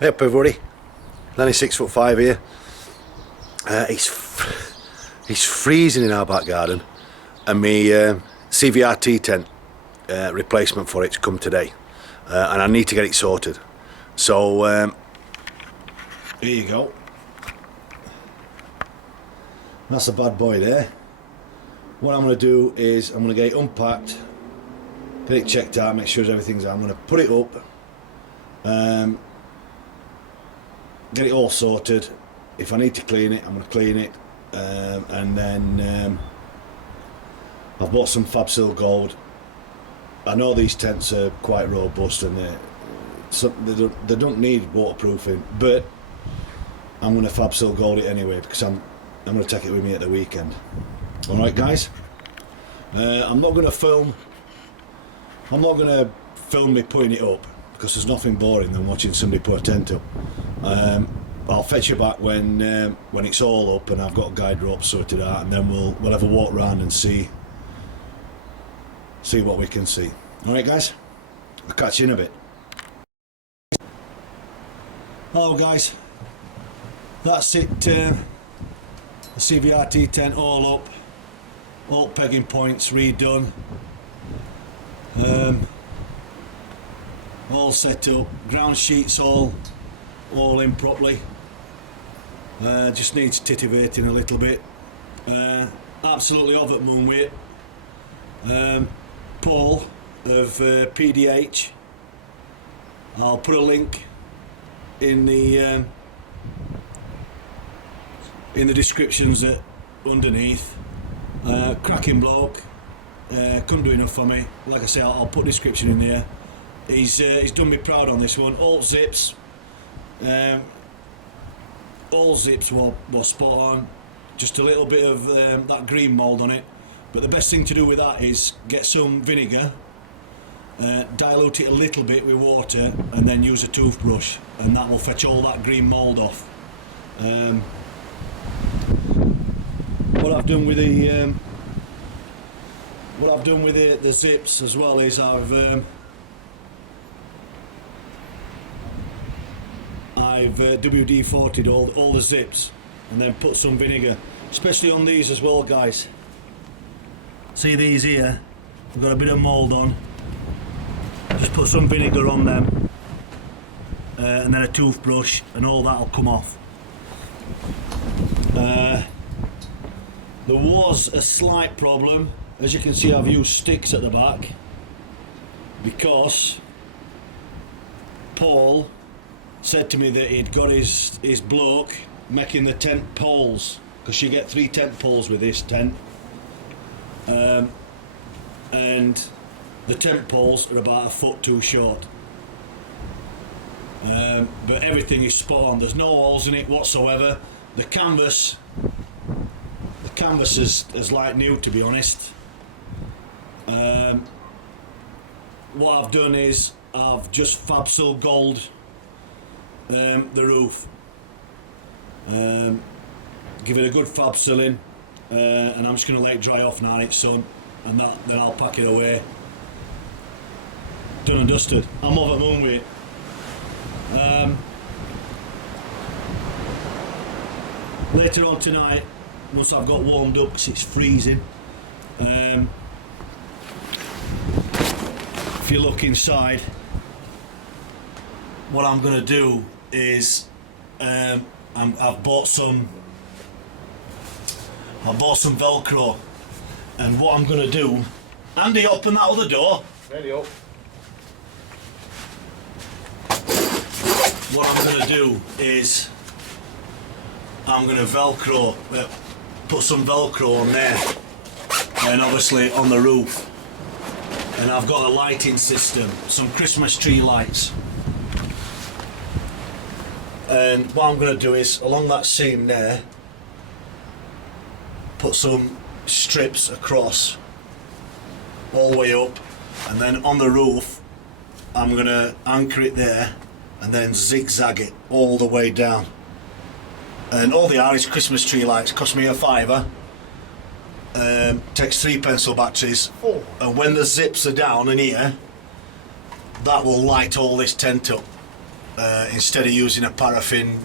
Hey up everybody, 96'5" here. It's freezing in our back garden, and my CVRT tent replacement for it's come today, and I need to get it sorted. So here you go. That's a bad boy there. What I'm going to do is I'm going to get it unpacked, get it checked out, make sure everything's out. I'm going to put it up, get it all sorted. If I need to clean it, I'm going to clean it, and then I've bought some Fabsil Gold. I know these tents are quite robust and they don't need waterproofing, but I'm going to Fabsil Gold it anyway because I'm going to take it with me at the weekend. Alright guys, I'm not going to film me putting it up because there's nothing boring than watching somebody put a tent up. I'll fetch you back when it's all up and I've got a guide rope sorted out, and then we'll have a walk around and see what we can see. Alright guys, I'll catch you in a bit. Hello guys, that's it, the CVRT tent all up, all pegging points redone, all set up, ground sheets all in properly. Just needs titivating a little bit. Absolutely over the moon with it. Paul of PDH, I'll put a link in the descriptions underneath. Cracking bloke, couldn't do enough for me. Like I say, I'll put description in there. He's done me proud on this one. All zips were spot on. Just a little bit of that green mould on it, but the best thing to do with that is get some vinegar, dilute it a little bit with water, and then use a toothbrush, and that will fetch all that green mould off. What I've done with the zips as well is I've WD-40'd all the zips and then put some vinegar, especially on these as well guys. See these here, we've got a bit of mould on. Just put some vinegar on them, and then a toothbrush, and all that will come off. There was a slight problem. As you can see, I've used sticks at the back because Paul said to me that he'd got his bloke making the tent poles, because you get 3 tent poles with this tent, and the tent poles are about a foot too short, but everything is spot on. There's no holes in it whatsoever. The canvas is like new, to be honest. What I've done is I've just Fabsil Gold the roof, give it a good Fabsiling, and I'm just going to let it dry off now in its sun, and then I'll pack it away. Done and dusted. I'm over the moon with it. Later on tonight, once I've got warmed up, because it's freezing, if you look inside, what I'm going to do is I've bought some Velcro, and what I'm going to do, Andy, open that other door. Ready up. What I'm going to do is I'm going to Velcro, put some Velcro on there, and obviously on the roof, and I've got a lighting system, some Christmas tree lights. And what I'm going to do is, along that seam there, put some strips across all the way up, and then on the roof I'm going to anchor it there and then zigzag it all the way down. And all they are is Christmas tree lights. Cost me £5. Takes 3 pencil batteries. And when the zips are down in here, that will light all this tent up. instead of using a paraffin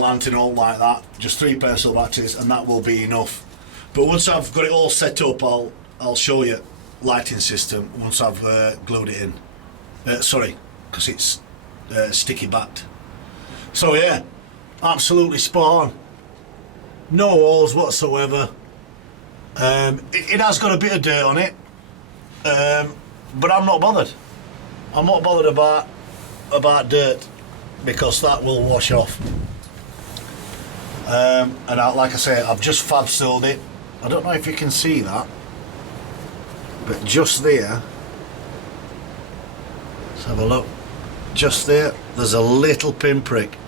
lantern all like that. Just 3 pencil batteries, and that will be enough. But once I've got it all set up, I'll show you lighting system once I've glued it in. Sorry, because it's sticky backed. So yeah, absolutely spot on. No holes whatsoever. It has got a bit of dirt on it, but I'm not bothered. I'm not bothered about dirt, because that will wash off. And like I say, I've just fab sealed it. I don't know if you can see that, but just there, let's have a look, just there's a little pinprick,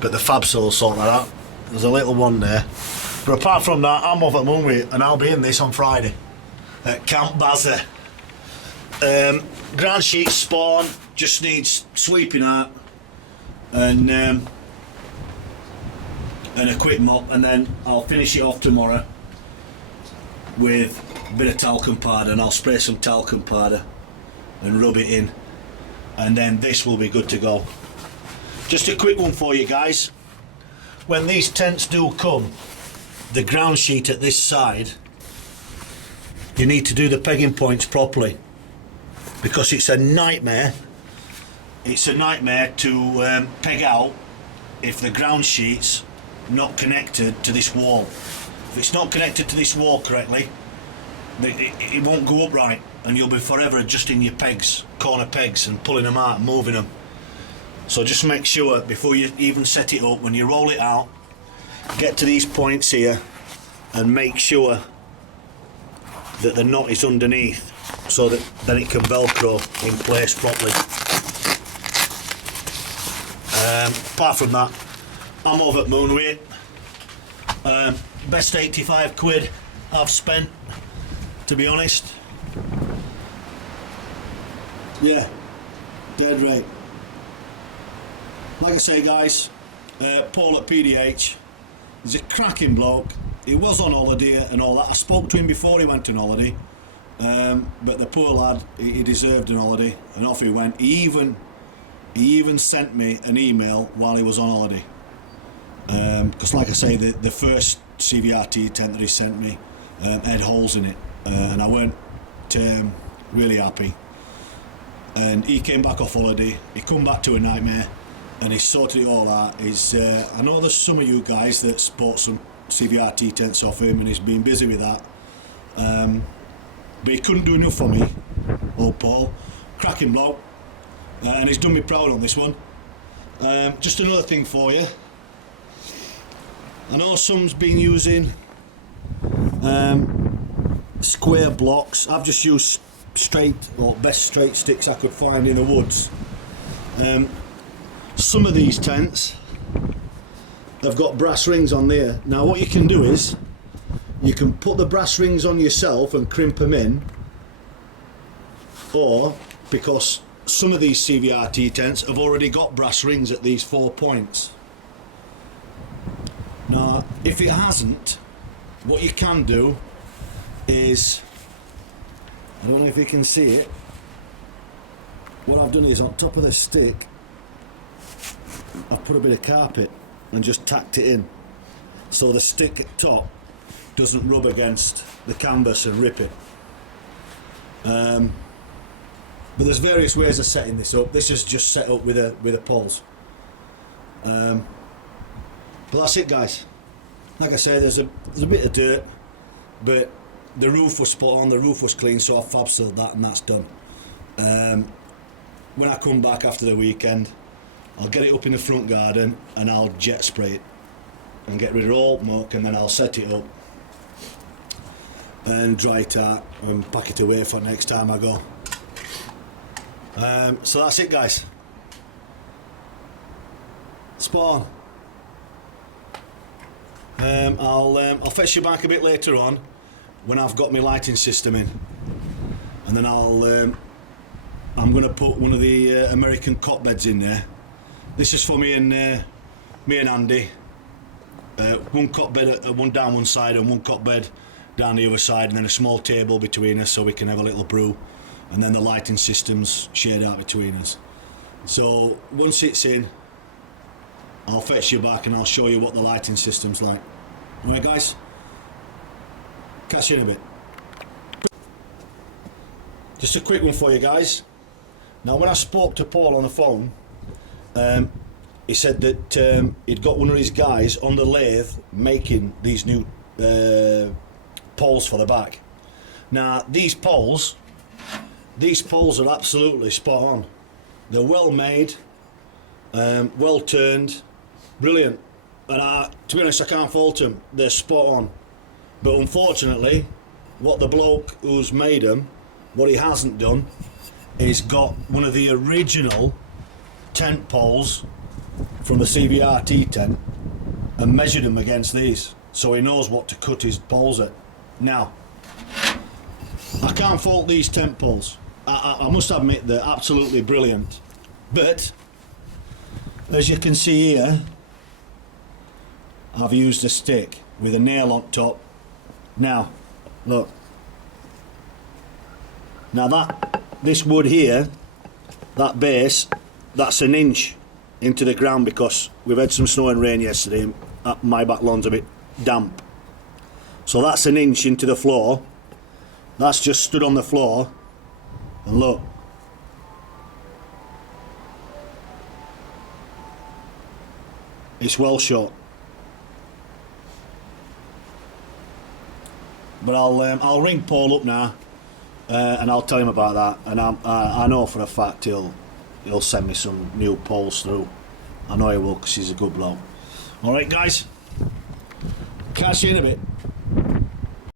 but the fab seal will sort that out. There's a little one there, but apart from that, I'm off at moon with it, and I'll be in this on Friday at Camp Bazza. Ground sheet spawn, just needs sweeping out and a quick mop, and then I'll finish it off tomorrow with a bit of talcum powder, and I'll spray some talcum powder and rub it in, and then this will be good to go. Just a quick one for you guys. When these tents do come, the ground sheet at this side, you need to do the pegging points properly, because it's a nightmare. It's a nightmare to peg out if the ground sheet's not connected to this wall. If it's not connected to this wall correctly, it won't go up right, and you'll be forever adjusting your pegs, corner pegs, and pulling them out and moving them. So just make sure before you even set it up, when you roll it out, get to these points here and make sure that the knot is underneath, so that then it can velcro in place properly. Apart from that, I'm over at Moonway. Best 85 quid I've spent, to be honest. Yeah, dead right. Like I say, guys, Paul at PDH, he's a cracking bloke. He was on holiday and all that. I spoke to him before he went on holiday, but the poor lad, he deserved an holiday, and off he went. He even sent me an email while he was on holiday, because like I say, the first CVRT tent that he sent me had holes in it, and I weren't really happy. And he came back off holiday, he come back to a nightmare, and he sorted it all out. I know there's some of you guys that bought some CVRT tents off him, and he's been busy with that, but he couldn't do enough for me. Old Paul, cracking bloke, and he's done me proud on this one. Just another thing for you, I know some's been using square blocks. I've just used best straight sticks I could find in the woods. Some of these tents have got brass rings on there. Now what you can do is you can put the brass rings on yourself and crimp them in, or because some of these CVRT tents have already got brass rings at these 4 points. Now if it hasn't, what you can do is, I don't know if you can see it, what I've done is on top of the stick I've put a bit of carpet and just tacked it in, so the stick at top doesn't rub against the canvas and rip it. But there's various ways of setting this up. This is just set up with a poles. But that's it, guys. Like I say, there's a bit of dirt, but the roof was spot on, the roof was clean, so I fab sealed that, and that's done. When I come back after the weekend, I'll get it up in the front garden and I'll jet spray it and get rid of all muck, and then I'll set it up and dry it out and pack it away for next time I go. So that's it, guys. Spawn. I'll fetch you back a bit later on when I've got my lighting system in, and then I'm going to put one of the American cot beds in there. This is for me and Andy. One cot bed, one down one side and one cot bed down the other side, and then a small table between us so we can have a little brew and then the lighting system's shared out between us. So once it's in, I'll fetch you back and I'll show you what the lighting system's like. Alright guys, catch you in a bit. Just a quick one for you guys. Now when I spoke to Paul on the phone, he said that he'd got one of his guys on the lathe making these new poles for the back. Now these poles are absolutely spot on. They're well made, well turned, brilliant, and to be honest, I can't fault them. They're spot on. But unfortunately, what the bloke who's made them, what he hasn't done is got one of the original tent poles from the CVRT tent and measured them against these, so he knows what to cut his poles at. Now, I can't fault these tent poles. I must admit they're absolutely brilliant, but as you can see here, I've used a stick with a nail on top. Now look, now this wood here, that base, that's an inch into the ground because we've had some snow and rain yesterday and my back lawn's a bit damp, so that's an inch into the floor. That's just stood on the floor. And look, it's well shot. But I'll ring Paul up now, and I'll tell him about that. And I know for a fact he'll send me some new poles through. I know he will, because he's a good bloke. All right, guys, catch you in a bit.